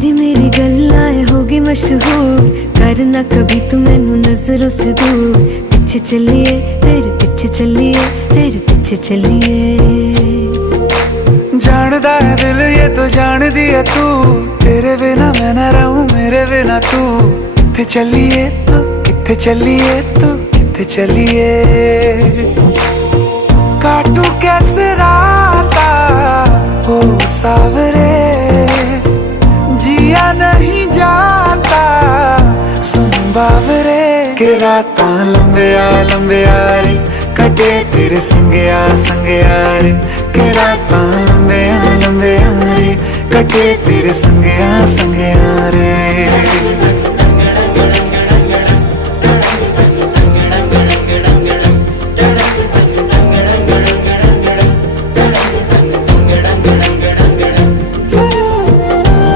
तेरी मेरी गल्लाएं होगी मशहूर, करना कभी तू मैनू नजरों से दूर। पीछे चलिए तेरे पीछे चलिए, तेरे पीछे चलिए। जानदा है दिल ये तो जान दिया तू, तेरे बिना मैं ना रहूं मेरे बिना तू। किथे चलिए तू, किथे चलिए तू, किथे चलिए। काटू कैसे राता हो सावरे, जिया नहीं जाता सुन बावरे। के राता लंबिया लंबिया रे, कटे तेरे संगया संगया रे। के राता लंबिया लंबिया रे, कटे तेरे संगया संगया रे।